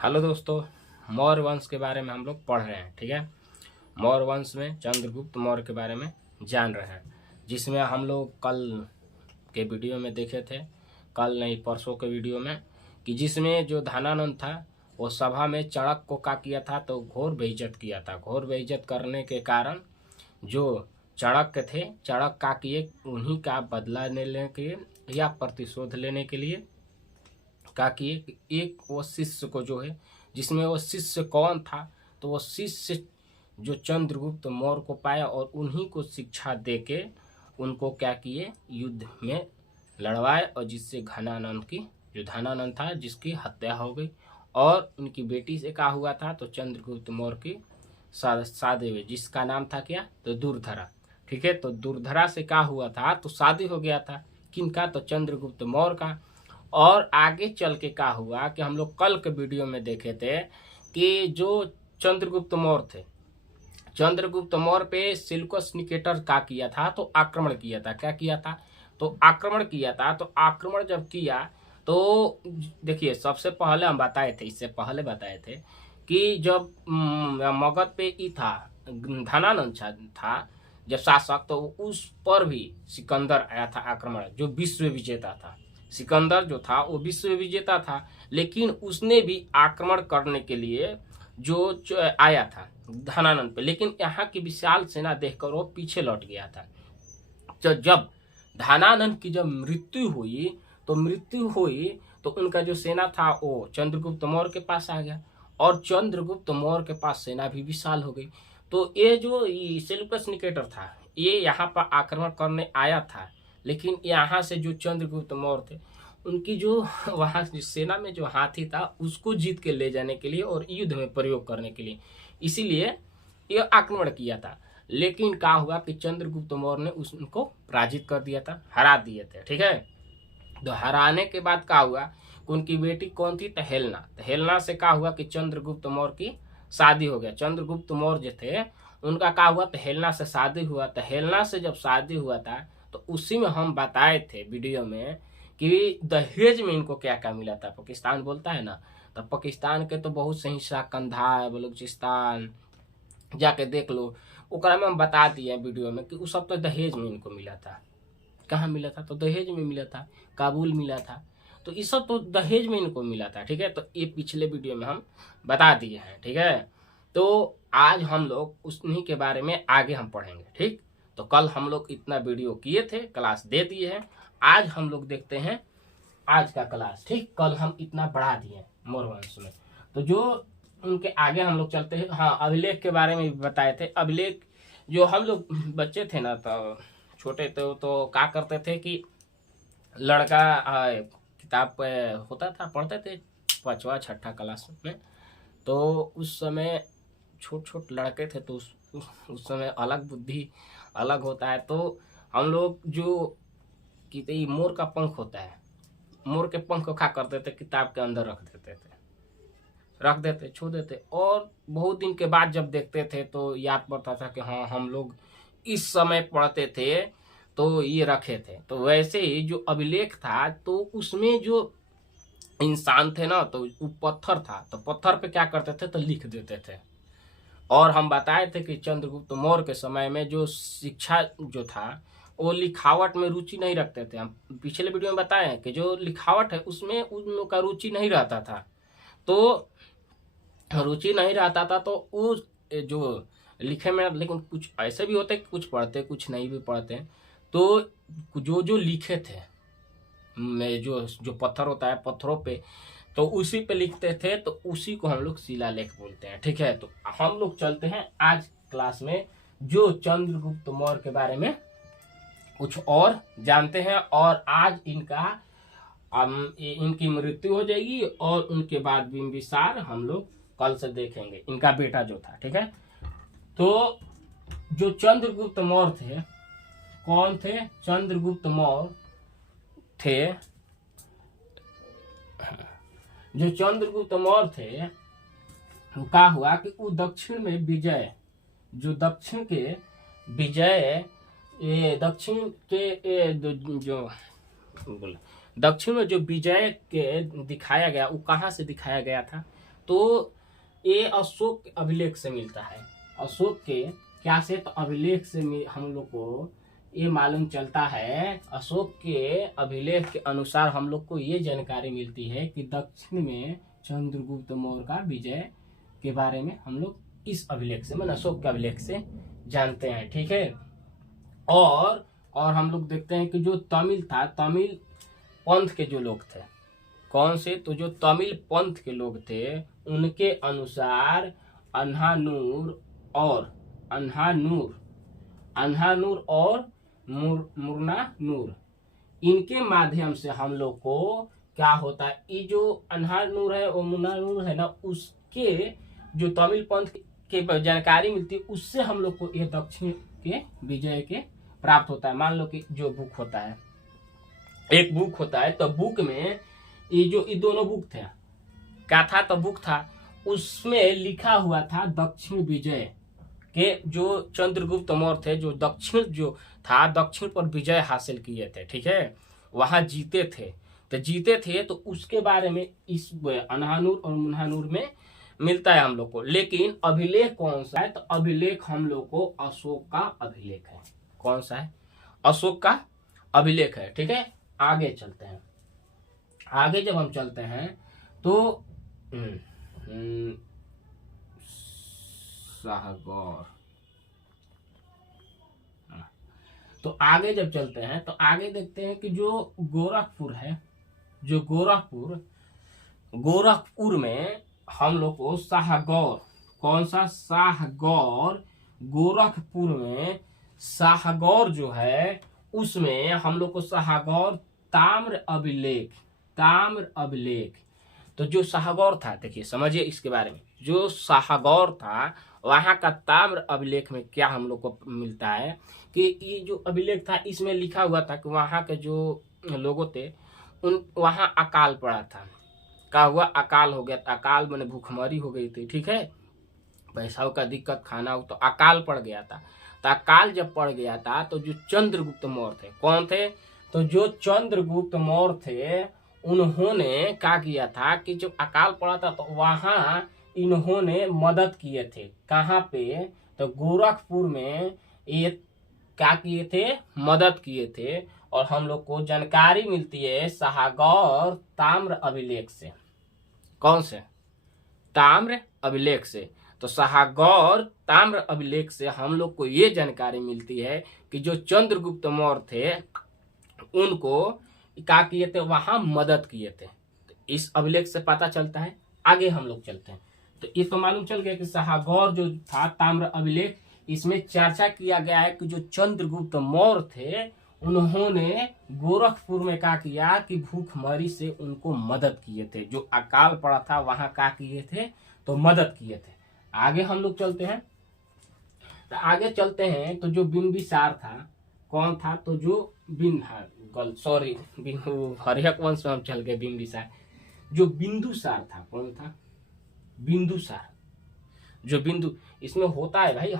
Hello दोस्तों, मौर्य वंश के बारे में हम लोग पढ़ रहे हैं। ठीक है, मौर्य वंश में चंद्रगुप्त मौर्य के बारे में जान रहे हैं, जिसमें हम लोग कल के वीडियो में देखे थे, कल नहीं परसों के वीडियो में, कि जिसमें जो धनानंद था वो सभा में चड़क को क्या किया था, तो घोर बेइज्जत किया था। घोर बेइज्जत करने के कारण जो चड़क के थे, चड़क का किए उन्हीं का बदला लेने के लिए या प्रतिशोध लेने के लिए क्या किए कि एक वो शिष्य को जो है, जिसमें वो शिष्य कौन था, तो वो शिष्य जो चंद्रगुप्त मौर्य को पाया और उन्हीं को शिक्षा देके उनको क्या किए, युद्ध में लड़वाए, और जिससे घनानंद की जो धनानंद था जिसकी हत्या हो गई, और उनकी बेटी से क्या हुआ था, तो चंद्रगुप्त मौर्य की शादी हुई, जिसका नाम था क्या, तो दुर्धरा। ठीक है, तो दुर्धरा से क्या हुआ था, तो शादी हो गया था किनका, तो चंद्रगुप्त मौर्य का। और आगे चल के क्या हुआ कि हम लोग कल के वीडियो में देखे थे कि जो चंद्रगुप्त मौर्य थे, चंद्रगुप्त मौर्य पे सिल्कस निकेटर का किया था, तो आक्रमण किया था। क्या किया था, तो आक्रमण किया था। तो आक्रमण जब किया तो देखिए, सबसे पहले हम बताए थे, इससे पहले बताए थे कि जब मगध पे ही था, धनानंद था जब शासक, तो उस पर भी सिकंदर आया था आक्रमण, जो विश्व विजेता था। सिकंदर जो था वो विश्व विजेता था, लेकिन उसने भी आक्रमण करने के लिए जो आया था धनानंद पे, लेकिन यहाँ की विशाल सेना देखकर वो पीछे लौट गया था। जब धनानंद की जब मृत्यु हुई, तो उनका जो सेना था वो चंद्रगुप्त मौर्य के पास आ गया, और चंद्रगुप्त मौर्य के पास सेना भी विशाल हो गई। तो ये जो सेल्यूकस निकेटर था, ये यहाँ पर आक्रमण करने आया था, लेकिन यहाँ से जो चंद्रगुप्त मौर्य थे, उनकी जो वहाँ सेना में जो हाथी था उसको जीत के ले जाने के लिए और युद्ध में प्रयोग करने के लिए, इसीलिए ये आक्रमण किया था। लेकिन क्या हुआ कि चंद्रगुप्त मौर्य ने उनको पराजित कर दिया था, हरा दिए थे। ठीक है, तो हराने के बाद क्या हुआ कि उनकी बेटी कौन थी, तो हेलेना। तो हेलेना से क्या हुआ कि चंद्रगुप्त मौर्य की शादी हो गया। चंद्रगुप्त मौर्य जो थे उनका क्या हुआ, तो हेलेना से शादी हुआ। तो हेलेना से जब शादी हुआ था, तो उसी में हम बताए थे वीडियो में कि दहेज में इनको क्या क्या मिला था। पाकिस्तान बोलता है ना, तो पाकिस्तान के तो बहुत सही सा कंधार, बलूचिस्तान जाके देख लो, ओकरा में हम बता दिए वीडियो में कि वो सब तो दहेज में इनको मिला था। कहाँ मिला था, तो दहेज में मिला था, काबुल मिला था, तो ये सब तो दहेज में इनको मिला था। ठीक है, तो ये पिछले वीडियो में हम बता दिए हैं। ठीक है, तो आज हम लोग उन्हीं के बारे में आगे हम पढ़ेंगे। ठीक, तो कल हम लोग इतना वीडियो किए थे, क्लास दे दिए हैं, आज हम लोग देखते हैं आज का क्लास। ठीक, कल हम इतना बढ़ा दिए मौर्य वंश में, तो जो उनके आगे हम लोग चलते हैं। हाँ, अभिलेख के बारे में भी बताए थे। अभिलेख जो हम लोग बच्चे थे ना, तो छोटे तो क्या करते थे कि लड़का किताब पे होता था, पढ़ते थे पांचवा छठा क्लास में, तो उस समय छोट छोट लड़के थे, तो उस समय अलग बुद्धि अलग होता है। तो हम लोग जो कि मोर का पंख होता है, मोर के पंख को क्या करते थे, किताब के अंदर रख देते छोड़ देते, और बहुत दिन के बाद जब देखते थे तो याद पड़ता था कि हाँ, हम लोग इस समय पढ़ते थे तो ये रखे थे। तो वैसे ही जो अभिलेख था, तो उसमें जो इंसान थे ना, तो वो पत्थर था, तो पत्थर पे क्या करते थे, तो लिख देते थे। और हम बताए थे कि चंद्रगुप्त मौर्य के समय में जो शिक्षा जो था, वो लिखावट में रुचि नहीं रखते थे। हम पिछले वीडियो में बताए हैं कि जो लिखावट है उसमें उन लोग का रुचि नहीं रहता था। तो रुचि नहीं रहता था, तो उस जो लिखे में, लेकिन कुछ ऐसे भी होते कुछ पढ़ते कुछ नहीं भी पढ़ते, तो जो जो लिखे थे में जो जो पत्थर होता है, पत्थरों पे तो उसी पे लिखते थे, तो उसी को हम लोग शिलालेख बोलते हैं। ठीक है, तो हम लोग चलते हैं आज क्लास में, जो चंद्रगुप्त मौर्य के बारे में कुछ और जानते हैं। और आज इनकी मृत्यु हो जाएगी, और उनके बाद बिंबिसार हम लोग कल से देखेंगे, इनका बेटा जो था। ठीक है, तो जो चंद्रगुप्त मौर्य थे, कौन थे, चंद्रगुप्त मौर्य थे, जो चंद्रगुप्त मौर्य थे, क्या हुआ कि वो दक्षिण में विजय, जो दक्षिण के विजय, ये दक्षिण के जो बोला दक्षिण में जो विजय के दिखाया गया, वो कहाँ से दिखाया गया था, तो ये अशोक के अभिलेख से मिलता है। अशोक के क्या से, तो अभिलेख से हम लोग को ये मालूम चलता है। अशोक के अभिलेख के अनुसार हम लोग को ये जानकारी मिलती है कि दक्षिण में चंद्रगुप्त मौर्य का विजय के बारे में हम लोग इस अभिलेख से, मतलब अशोक के अभिलेख से जानते हैं। ठीक है। और हम लोग देखते हैं कि जो तमिल था, तमिल पंथ के जो लोग थे, कौन से, तो जो तमिल पंथ के लोग थे उनके अनुसार अन्हानूर और मुर्नानूर, इनके माध्यम से हम लोग को क्या होता है, ये जो अन्हानूर है और मुर्नानूर है ना, उसके जो तमिल पंथ के जानकारी मिलती है, उससे हम लोग को ये दक्षिण के विजय के प्राप्त होता है। मान लो कि जो बुक होता है, एक बुक होता है, तो बुक में ये दोनों बुक थे, क्या था, तो बुक था, उसमें लिखा हुआ था दक्षिण विजय के जो चंद्रगुप्त मौर्य थे, जो दक्षिण पर विजय हासिल किए थे। ठीक है, वहां जीते थे, तो उसके बारे में इस अन्हानूर और मुन्हानूर में मिलता है हम लोग को। लेकिन अभिलेख कौन सा है, तो अभिलेख हम लोग को अशोक का अभिलेख है। कौन सा है, अशोक का अभिलेख है। ठीक है, आगे चलते हैं। आगे जब हम चलते हैं तो शाहगौर, तो आगे जब चलते हैं तो आगे देखते हैं कि जो गोरखपुर है, जो गोरखपुर में हम लोग को शाहगौर, कौन सा, शाहगौर, गोरखपुर में शाहगौर जो है उसमें हम लोग को शाहगौर ताम्र अभिलेख, तो जो शाहगौर था, देखिए समझिए इसके बारे में, जो शाहगौर था वहां का ताम्र अभिलेख में क्या हम लोग को मिलता है कि ये जो अभिलेख था इसमें लिखा हुआ था कि वहां के जो लोगों थे वहां अकाल पड़ा था। क्या हुआ, अकाल हो गया था, अकाल माने भूखमरी हो गई थी। ठीक है, पैसाओं का दिक्कत, खाना हो, तो अकाल पड़ गया था। तो अकाल जब पड़ गया था तो जो चंद्रगुप्त मौर्य थे, कौन थे, तो जो चंद्रगुप्त मौर्य थे उन्होंने क्या किया था कि जब अकाल पड़ा था तो वहां इन्होंने मदद किए थे। कहाँ पे, तो गोरखपुर में ये क्या किए थे, मदद किए थे। और हम लोग को जानकारी मिलती है शाहगौर ताम्र अभिलेख से। कौन से, ताम्र अभिलेख से। तो शाहगौर ताम्र अभिलेख से हम लोग को ये जानकारी मिलती है कि जो चंद्रगुप्त मौर्य थे उनको क्या किए थे, वहां मदद किए थे। तो इस अभिलेख से पता चलता है। आगे हम लोग चलते हैं तो ये तो मालूम चल गया कि शाहगौर जो था ताम्र अभिलेख, इसमें चर्चा किया गया है कि जो चंद्रगुप्त मौर्य थे उन्होंने गोरखपुर में क्या किया कि भूखमरी से उनको मदद किए थे। जो अकाल पड़ा था वहां क्या किए थे, तो मदद किए थे। आगे हम लोग चलते हैं तो आगे चलते हैं तो जो बिंबिसार था, कौन था, तो जो हर्यक वंश में हम चल गए। बिंबिसार, जो बिंदुसार था, कौन था, बिंदुसार, जो बिंदु, इसमें होता है भाई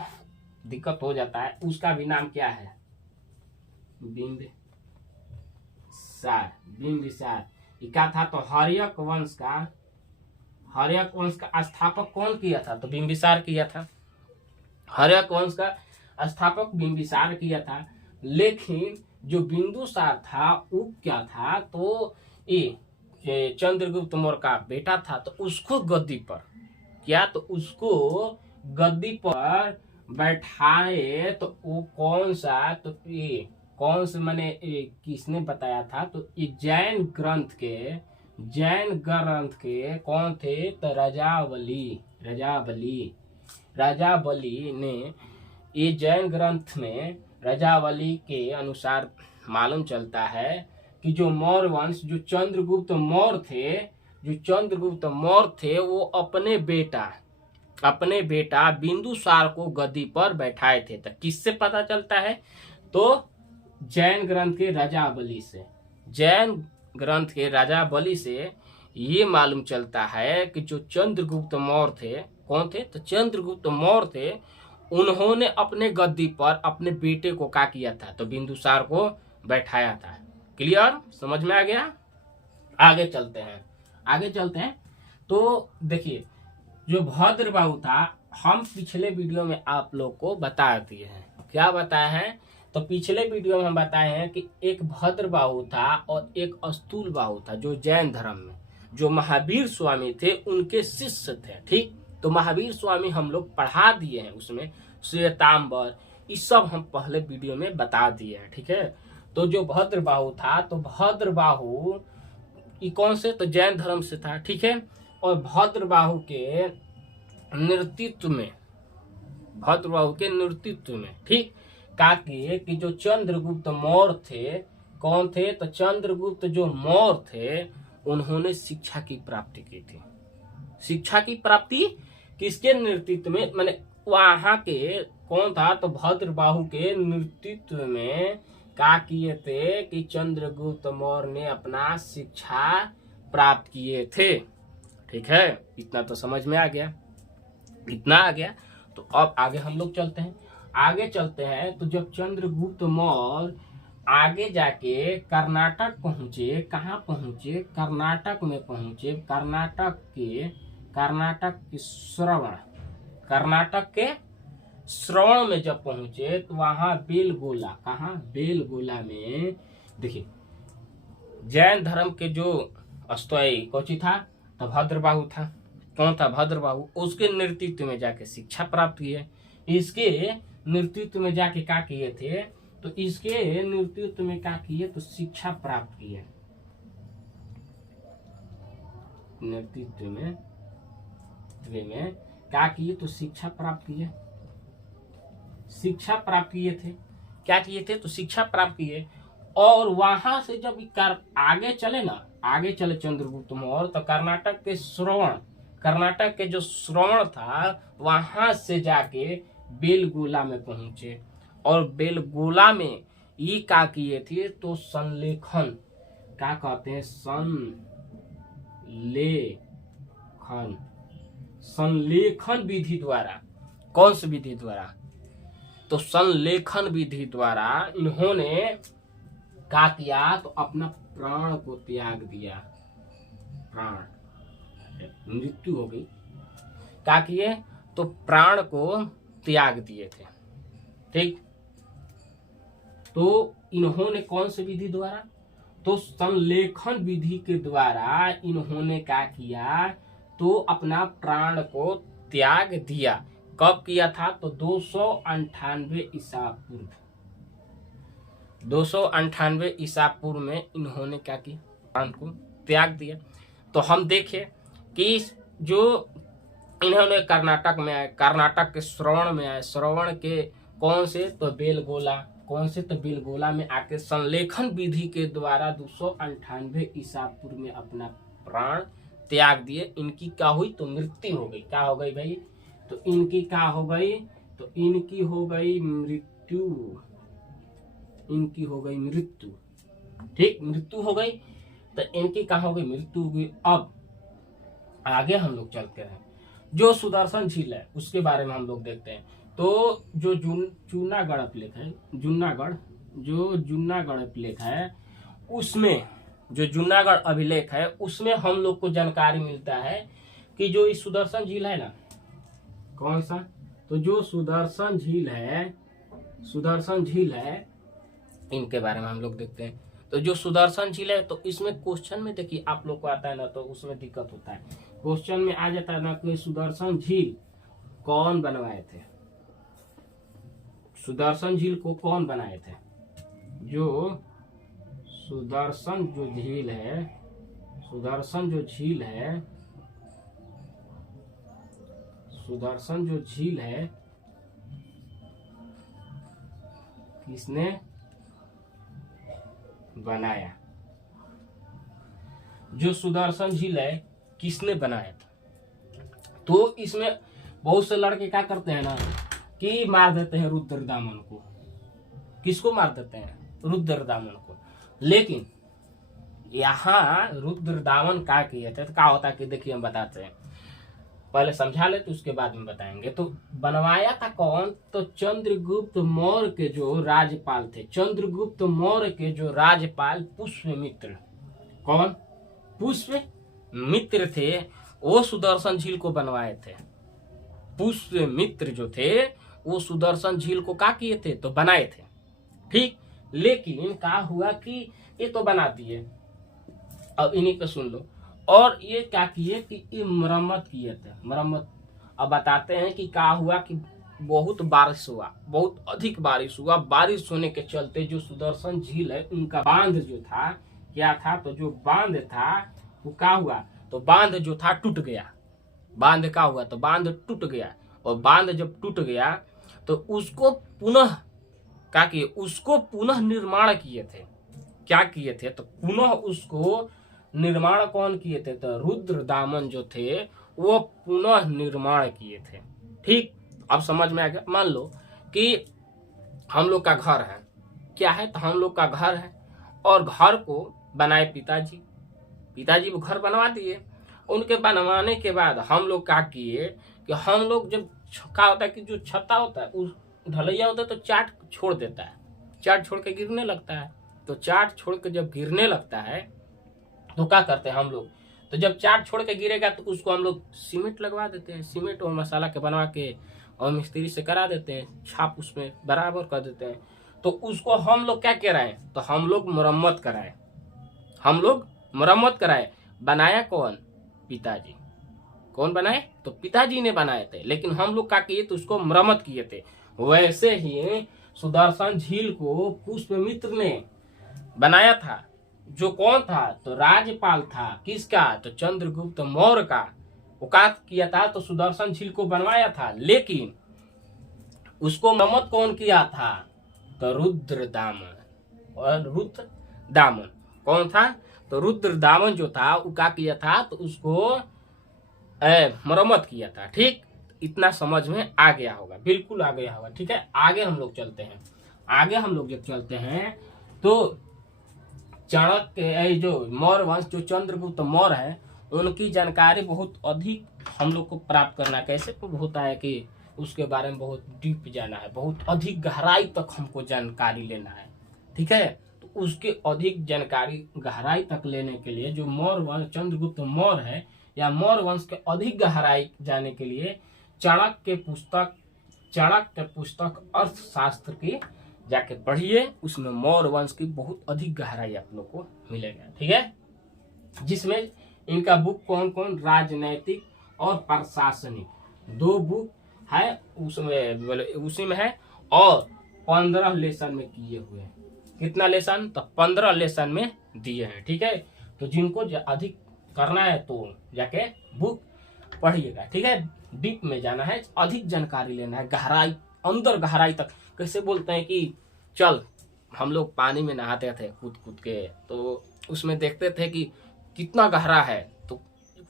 दिक्कत हो जाता है, उसका भी नाम क्या है, बिंबिसार। क्या था, तो हर्यक वंश का स्थापक कौन किया था, तो बिंबिसार किया था। हर्यक वंश का स्थापक बिंबिसार किया था। लेकिन जो बिंदुसार था वो क्या था, तो ये चंद्रगुप्त मौर्य का बेटा था। तो उसको गद्दी पर क्या, तो उसको गद्दी पर बैठाए। तो वो कौन सा, तो ये कौन से मैंने किसने बताया था, तो ये जैन ग्रंथ के कौन थे, तो राजावली ने ये जैन ग्रंथ में राजावली के अनुसार मालूम चलता है कि जो मौर्य वंश, जो चंद्रगुप्त मौर्य थे वो अपने बेटा बिंदुसार को गद्दी पर बैठाए थे। तो किससे पता चलता है, तो जैन ग्रंथ के राजावली से ये मालूम चलता है कि जो चंद्रगुप्त मौर्य थे, कौन थे, तो चंद्रगुप्त मौर्य थे, उन्होंने अपने गद्दी पर अपने बेटे को क्या किया था, तो बिंदुसार को बैठाया था। क्लियर, समझ में आ गया। आगे चलते हैं तो देखिए जो भद्रबाहु था, हम पिछले वीडियो में आप लोग को बता दिए हैं। क्या बताया है? तो पिछले वीडियो में हम बताए हैं कि एक भद्रबाहु था और एक स्थूलबाहु था, जो जैन धर्म में जो महावीर स्वामी थे उनके शिष्य थे। ठीक, तो महावीर स्वामी हम लोग पढ़ा दिए हैं, उसमें श्वेतांबर ये सब हम पहले वीडियो में बता दिए हैं। ठीक है, तो जो भद्रबाहु था, तो भद्रबाहु ये कौन से? तो जैन धर्म से था। ठीक है, और भद्रबाहु के नेतृत्व में ठीक काके कि जो चंद्रगुप्त मौर्य थे, कौन थे? तो चंद्रगुप्त जो मौर्य थे उन्होंने शिक्षा की प्राप्ति की थी। शिक्षा की प्राप्ति किसके नेतृत्व में? माने वहां के कौन था? तो भद्रबाहु के नेतृत्व में क्या किए थे कि चंद्रगुप्त मौर्य ने अपना शिक्षा प्राप्त किए थे। ठीक है, इतना तो समझ में आ गया, इतना आ गया। तो अब आगे हम लोग चलते हैं। तो जब चंद्रगुप्त मौर्य आगे जाके कर्नाटक पहुंचे, कहाँ पहुंचे? कर्नाटक में पहुंचे। कर्नाटक के श्रवण में जब पहुंचे तो वहां बेलगोला, कहाँ? बेलगोला में देखिए जैन धर्म के जो अस्तुवाई कौची था? तो भद्रबाहु था। कौन था? भद्रबाहु। उसके नेतृत्व में जाके शिक्षा प्राप्त किए। इसके नेतृत्व में जाके क्या किए थे? तो इसके नेतृत्व में क्या किए? तो शिक्षा प्राप्त किए। नेतृत्व में क्या किए? तो शिक्षा प्राप्त किए थे। क्या किए थे? तो शिक्षा प्राप्त किए। और वहां से जब आगे चले चंद्रगुप्त मौर्य, तो कर्नाटक के जो श्रवण था वहां से जाके बेलगोला में पहुंचे। और बेलगोला में ये क्या किए थे? तो संलेखन, क्या कहते हैं? संलेखन विधि द्वारा। कौन सी विधि द्वारा? तो संलेखन विधि द्वारा इन्होंने क्या किया? तो अपना प्राण को त्याग दिया। प्राण, मृत्यु हो गई। क्या किए? तो प्राण को त्याग दिए थे। ठीक, तो इन्होंने कौन सी विधि द्वारा? तो संलेखन विधि के द्वारा इन्होंने क्या किया? तो अपना प्राण को त्याग दिया। कब किया था? तो 298 ईसा पूर्व। 298 ईसा पूर्व में इन्होंने क्या किया? प्राण को त्याग दिया। तो हम देखें कि जो इन्होंने कर्नाटक में आए, कर्नाटक के श्रवण में आए। श्रवण के कौन से? तो बेलगोला। कौन से? तो बेलगोला में आके संलेखन विधि के द्वारा 298 ईसा पूर्व में अपना प्राण त्याग दिए। इनकी क्या हुई? तो मृत्यु हो गई। क्या हो गई भाई? तो इनकी क्या हो गई? तो इनकी हो गई मृत्यु। ठीक, मृत्यु हो गई। तो इनकी क्या हो गई? मृत्यु हो गई। अब आगे हम लोग चलते हैं। जो सुदर्शन झील है उसके बारे में हम लोग देखते हैं। तो जो जूनागढ़ अभिलेख है, जूनागढ़ अभिलेख है, उसमें जो जूनागढ़ अभिलेख है उसमें हम लोग को जानकारी मिलता है कि जो इस सुदर्शन झील है ना, कौन सा? तो जो सुदर्शन झील है इनके बारे में हम लोग देखते हैं। तो जो सुदर्शन झील है, तो इसमें क्वेश्चन में देखिए आप लोग को आता है ना, तो उसमें दिक्कत होता है। क्वेश्चन में आ जाता है ना कि सुदर्शन झील कौन बनवाए थे? सुदर्शन झील को कौन बनाए थे? जो सुदर्शन जो झील है किसने बनाया? जो सुदर्शन झील है किसने बनाया था? तो इसमें बहुत से लड़के क्या करते हैं ना कि मार देते हैं रुद्रदामन को। किसको मार देते हैं? रुद्रदामन को। लेकिन यहाँ रुद्रदामन क्या किए थे? तो क्या होता है कि देखिए हम बताते हैं, पहले समझा ले तो उसके बाद में बताएंगे। तो बनवाया था कौन? तो चंद्रगुप्त मौर्य के जो राज्यपाल थे, चंद्रगुप्त मौर्य के जो राज्यपाल पुष्यमित्र। कौन? पुष्यमित्र थे। वो सुदर्शन झील को बनवाए थे। पुष्यमित्र जो थे वो सुदर्शन झील को क्या किए थे, तो बनाए थे। ठीक, लेकिन क्या हुआ कि ये तो बना दिए, अब इन्हीं पे सुन लो। और ये क्या किए कि ये मरम्मत किए थे, मरम्मत। अब बताते हैं कि क्या हुआ कि बहुत बारिश हुआ, बहुत अधिक बारिश हुआ। बारिश होने के चलते जो सुदर्शन झील है उनका बांध जो था क्या था, तो जो बांध था वो क्या हुआ, तो बांध जो था टूट गया। बांध का हुआ, तो बांध टूट गया। और बांध जब टूट गया तो उसको पुनः क्या किए, उसको पुनः निर्माण किए थे। क्या किए थे, तो पुनः उसको निर्माण कौन किए थे, तो रुद्रदामन जो थे वो पुनः निर्माण किए थे। ठीक, अब समझ में आ गया। मान लो कि हम लोग का घर है, क्या है, तो हम लोग का घर है और घर को बनाए पिताजी। पिताजी वो घर बनवा दिए। उनके बनवाने के बाद हम लोग क्या किए कि हम लोग जब क्या होता है कि जो छत्ता होता है उस ढलैया होता है तो चाट छोड़ देता है, चाट छोड़ के गिरने लगता है। तो चाट छोड़ के जब गिरने लगता है तो क्या करते हैं हम लोग, तो जब चाट छोड़ के गिरेगा तो उसको हम लोग सीमेंट लगवा देते हैं, सीमेंट और मसाला के बनवा के और मिस्त्री से करा देते हैं, छाप उसमें बराबर कर देते हैं। तो उसको हम लोग क्या कराएं, तो हम लोग मरम्मत कराएं, हम लोग मरम्मत कराए। बनाया कौन, पिताजी। कौन बनाए, तो पिताजी ने बनाए थे, लेकिन हम लोग क्या किए तो उसको मरम्मत किए थे। वैसे ही सुदर्शन झील को पुष्यमित्र ने बनाया था। जो कौन था, तो राज्यपाल था किसका, तो चंद्रगुप्त मौर्य का। वो क्या किया था, तो सुदर्शन झील को बनवाया था, लेकिन उसको मरम्मत कौन किया था, तो रुद्रदामन। और रुद्रदामन कौन था, तो रुद्रदामन जो था वो क्या किया था, तो उसको मरम्मत किया था। ठीक, इतना समझ में आ गया होगा, बिल्कुल आ गया होगा। ठीक है, आगे हम लोग चलते हैं। आगे हम लोग जब चलते हैं तो चाणक्य जो मौर्य वंश जो चंद्रगुप्त मौर्य है उनकी जानकारी बहुत अधिक हम लोग को प्राप्त करना कैसे होता है कि उसके बारे में बहुत डीप जाना है, बहुत अधिक गहराई तक हमको जानकारी लेना है। ठीक है, तो उसके अधिक जानकारी गहराई तक लेने के लिए जो मौर्य वंश चंद्रगुप्त मौर्य है या मौर्य वंश के अधिक गहराई जाने के लिए चाणक्य पुस्तक अर्थशास्त्र की जाके पढ़िए, उसमें मौर्य वंश की बहुत अधिक गहराई आप लोग को मिलेगा। ठीक है, जिसमें इनका बुक कौन कौन, राजनैतिक और प्रशासनिक, 2 बुक है उसमें, उसी में है। और 15 लेसन में किए हुए हैं। कितना लेसन, तो 15 लेसन में दिए हैं। ठीक है, तो जिनको अधिक करना है तो जाके बुक पढ़िएगा। ठीक है, डीप में जाना है, अधिक जानकारी लेना है, गहराई, अंदर गहराई तक। कैसे बोलते हैं कि चल, हम लोग पानी में नहाते थे कूद कूद के, तो उसमें देखते थे कि कितना गहरा है, तो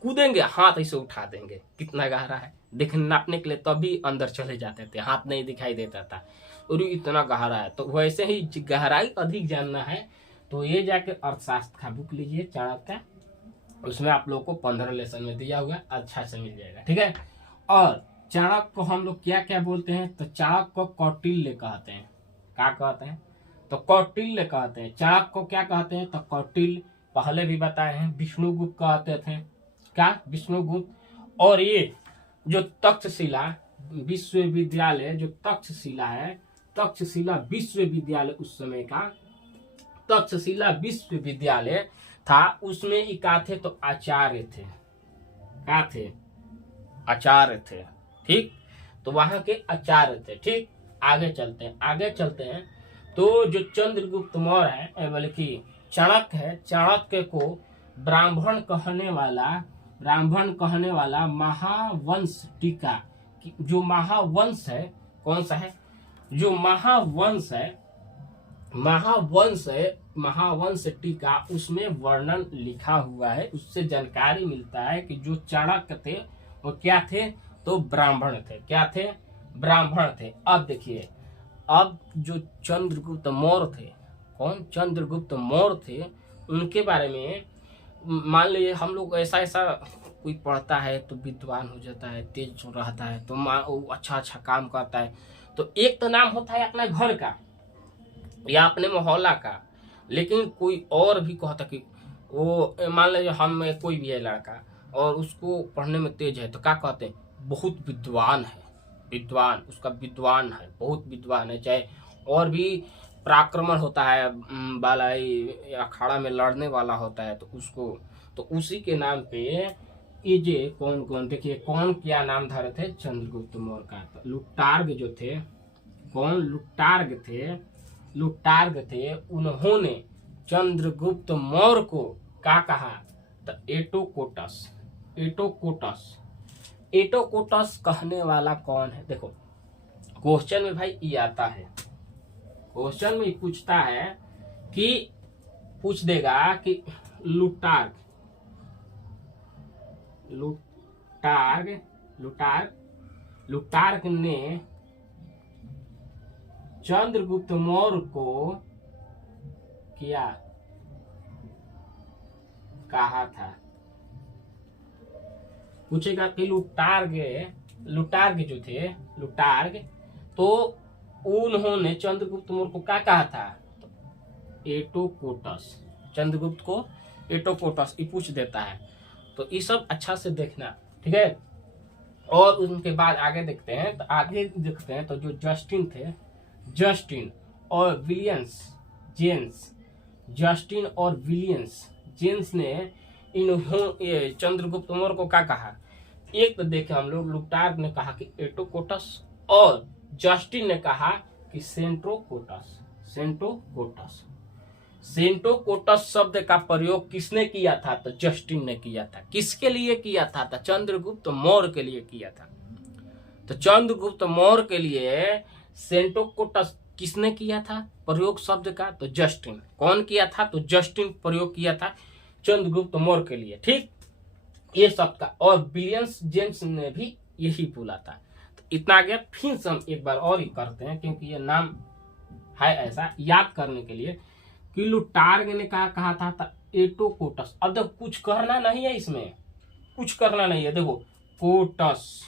कूदेंगे, हाथ ऐसे उठा देंगे कितना गहरा है, देखने नापने के लिए, तभी अंदर चले जाते थे, हाथ नहीं दिखाई देता था, और इतना गहरा है। तो वैसे ही गहराई अधिक जानना है तो ये जाके अर्थशास्त्र का बुक लीजिए चाणक्य का, उसमें आप लोग को 15 लेसन में दिया हुआ, अच्छा से मिल जाएगा। ठीक है, और चाणक्य को हम लोग क्या क्या बोलते हैं, तो चाणक्य को कौटिल्य कहते हैं। क्या कहते हैं, तो कौटिल्य कहते हैं। चाणक्य को क्या कहते हैं, तो कौटिल्य, पहले भी बताए हैं। विष्णुगुप्त कहते थे, क्या, विष्णुगुप्त। और ये जो तक्षशिला विश्वविद्यालय, जो तक्षशिला है, तक्षशिला विश्वविद्यालय, उस समय का तक्षशिला विश्वविद्यालय था, उसमें ही क्या थे, तो आचार्य थे। क्या थे, आचार्य थे। ठीक, तो वहां के आचार्य थे। ठीक, आगे चलते हैं तो जो चंद्रगुप्त मौर्य है, बल्कि चाणक्य है, चाणक्य को ब्राह्मण कहने वाला महावंश टीका, जो महावंश है, कौन सा है, जो महावंश टीका, उसमें वर्णन लिखा हुआ है। उससे जानकारी मिलता है कि जो चाणक्य थे वो क्या थे, तो ब्राह्मण थे। क्या थे, ब्राह्मण थे। अब देखिए, अब जो चंद्रगुप्त मौर्य थे, कौन, चंद्रगुप्त मौर्य थे, उनके बारे में मान लीजिए हम लोग ऐसा कोई पढ़ता है तो विद्वान हो जाता है, तेज रहता है, तो वो अच्छा काम करता है। तो एक तो नाम होता है अपना घर का या अपने मोहल्ला का, लेकिन कोई और भी कहता कि वो, मान लीजिए हम कोई भी है लड़का, और उसको पढ़ने में तेज है तो क्या कहते हैं, बहुत विद्वान है, विद्वान, उसका विद्वान है, बहुत विद्वान है। चाहे और भी पराक्रमण होता है, बालाई अखाड़ा में लड़ने वाला होता है, तो उसको, तो उसी के नाम पे ये जे कौन कौन, देखिए कौन क्या नाम धारे थे चंद्रगुप्त मौर्य का। तो लुटार्ग जो थे, कौन लुटार्ग थे, लुटार्ग थे, उन्होंने चंद्रगुप्त मौर्य को क्या कहा, तो एटोकोटस, एटोकोटस, एटोकोटस कहने वाला कौन है। देखो क्वेश्चन में भाई ये आता है, क्वेश्चन में पूछता है कि पूछ देगा कि लुटार्ग, लुटार्ग, लुटार्ग, लुटार्ग ने चंद्रगुप्त मौर्य को क्या कहा था। पूछेगा कि लुटार्ग, लुटार्ग जो थे, लुटार्ग, तो उन्होंने चंद्रगुप्त मौर्य को क्या कहा था, तो एटोकोटस, चंद्रगुप्त को एटोकोटस ये पूछ देता है। तो ये सब अच्छा से देखना, ठीक है। और उनके बाद आगे देखते हैं, तो आगे देखते हैं तो जो जस्टिन थे, जस्टिन और विलियम्स जेम्स, जस्टिन और विलियम्स जेम्स ने इन्होंने चंद्रगुप्त मौर्य को क्या कहा। एक तो देखे हम लोग, लुटार्ग ने कहा कि एटोकोटस और जस्टिन ने कहा कि सेंट्रोकोटस, सेंट्रोकोटस। सेंट्रोकोटस शब्द का प्रयोग किसने किया था, तो जस्टिन ने किया था। किसके लिए किया था, तो चंद्रगुप्त मौर्य के लिए किया था। तो चंद्रगुप्त मौर्य के लिए सेंट्रोकोटस किसने किया था प्रयोग शब्द का, तो जस्टिन। कौन किया था, तो जस्टिन प्रयोग किया था चंद्रगुप्त मौर्य के लिए, ठीक, ये शब्द का। और विलियम्स जेम्स ने भी यही बोला था। तो इतना आ गया। फिर से हम एक बार और ही करते हैं, क्योंकि ये नाम है ऐसा याद करने के लिए कि लुटार्ग ने कहा था एटोकोटस। अब देखो कुछ करना नहीं है इसमें, कुछ करना नहीं है। देखो कोटस,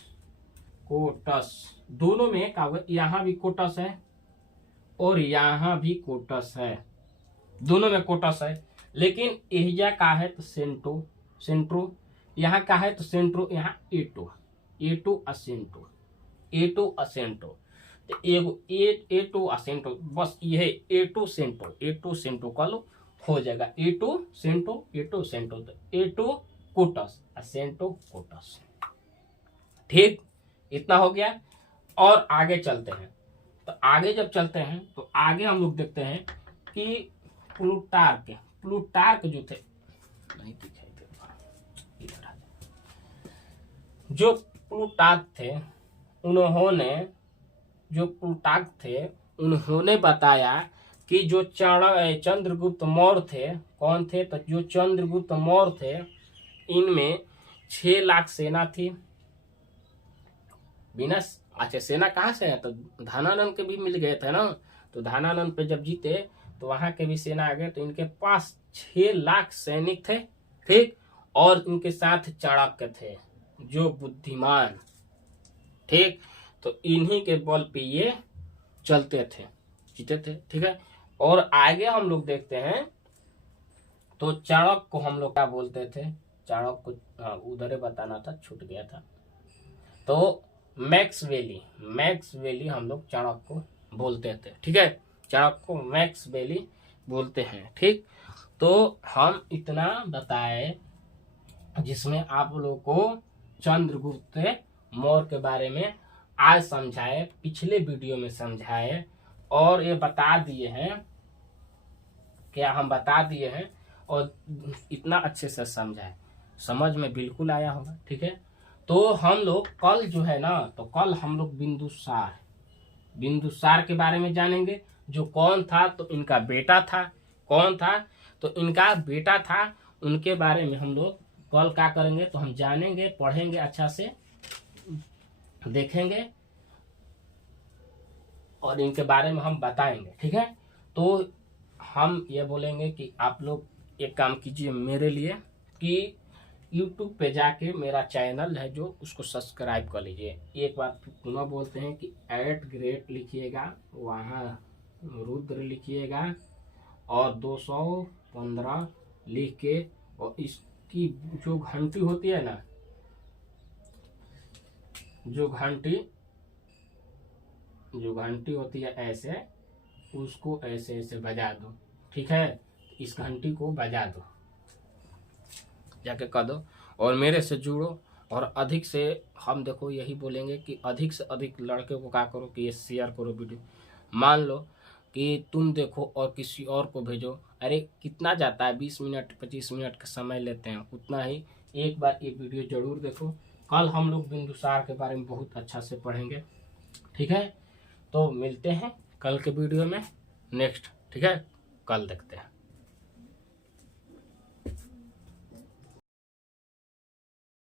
कोटस दोनों में क्या हुआ, यहाँ भी कोटस है और यहाँ भी कोटस है, दोनों में कोटस है। लेकिन एहिजा का है तो सेंटो, सेंट्रो, यहाँ का है तो सेंट्रो, यहाँ एटो, एटो असेंटो, एटो असेंटो। तो एगो एटो असेंटो, बस ये एटो सेंटो, एटो सेंटो कह लो, हो जाएगा एटो सेंटो, एटो सेंटो। तो एटो कोटस असेंटो कोटस, ठीक, इतना हो गया। और आगे चलते हैं। तो आगे जब चलते हैं तो आगे हम लोग देखते हैं कि प्लूटार्क, प्लूटार्क जो थे, नहीं दिखाई देता, इधर आ जाए। जो प्लूटार्क थे उन्होंने, जो प्लूटार्क थे उन्होंने बताया कि जो चंद्रगुप्त मौर्य थे, कौन थे, तो जो चंद्रगुप्त मौर्य थे इनमें 6 लाख सेना थी। बिना, अच्छा सेना कहाँ से है, तो धानानंद के भी मिल गए थे ना। तो धानानंद पे जब जीते तो वहां के भी सेना आ गए। तो इनके पास 6 लाख सैनिक थे, ठीक, और इनके साथ चाणक्य थे जो बुद्धिमान, ठीक। तो इन्हीं के बल पे ये चलते थे, जीते थे, ठीक है। और आगे हम लोग देखते हैं तो चाणक्य को हम लोग क्या बोलते थे, चाणक्य को उधर बताना था, छूट गया था। तो मैक्सवेली, मैक्सवेली हम लोग चाणक्य को बोलते थे, ठीक है। चाणक्य को मैक्सवेली बोलते हैं, ठीक। तो हम इतना बताए जिसमें आप लोगों को चंद्रगुप्त मौर्य के बारे में आज समझाए, पिछले वीडियो में समझाए, और ये बता दिए हैं, क्या हम बता दिए हैं, और इतना अच्छे से समझाए, समझ में बिल्कुल आया होगा, ठीक है। तो हम लोग कल जो है ना, तो कल हम लोग बिंदुसार, बिंदुसार के बारे में जानेंगे। जो कौन था, तो इनका बेटा था। कौन था, तो इनका बेटा था। उनके बारे में हम लोग कल क्या करेंगे, तो हम जानेंगे, पढ़ेंगे, अच्छा से देखेंगे और इनके बारे में हम बताएंगे, ठीक है। तो हम ये बोलेंगे कि आप लोग एक काम कीजिए मेरे लिए कि YouTube पे जाके मेरा चैनल है जो, उसको सब्सक्राइब कर लीजिए। एक बार पुनः बोलते हैं कि @ लिखिएगा, वहाँ रुद्र लिखिएगा और 215 लिख के, और इस कि जो घंटी होती है ना, जो घंटी होती है ऐसे, उसको ऐसे ऐसे बजा दो, ठीक है। इस घंटी को बजा दो, जाके कह दो और मेरे से जुड़ो। और अधिक से हम देखो यही बोलेंगे कि अधिक से अधिक लड़के को क्या करो कि ये शेयर करो वीडियो। मान लो कि तुम देखो और किसी और को भेजो, अरे कितना जाता है, 20 मिनट 25 मिनट का समय लेते हैं, उतना ही एक बार ये वीडियो जरूर देखो। कल हम लोग बिंदुसार के बारे में बहुत अच्छा से पढ़ेंगे, ठीक है। तो मिलते हैं कल के वीडियो में नेक्स्ट, ठीक है, कल देखते हैं।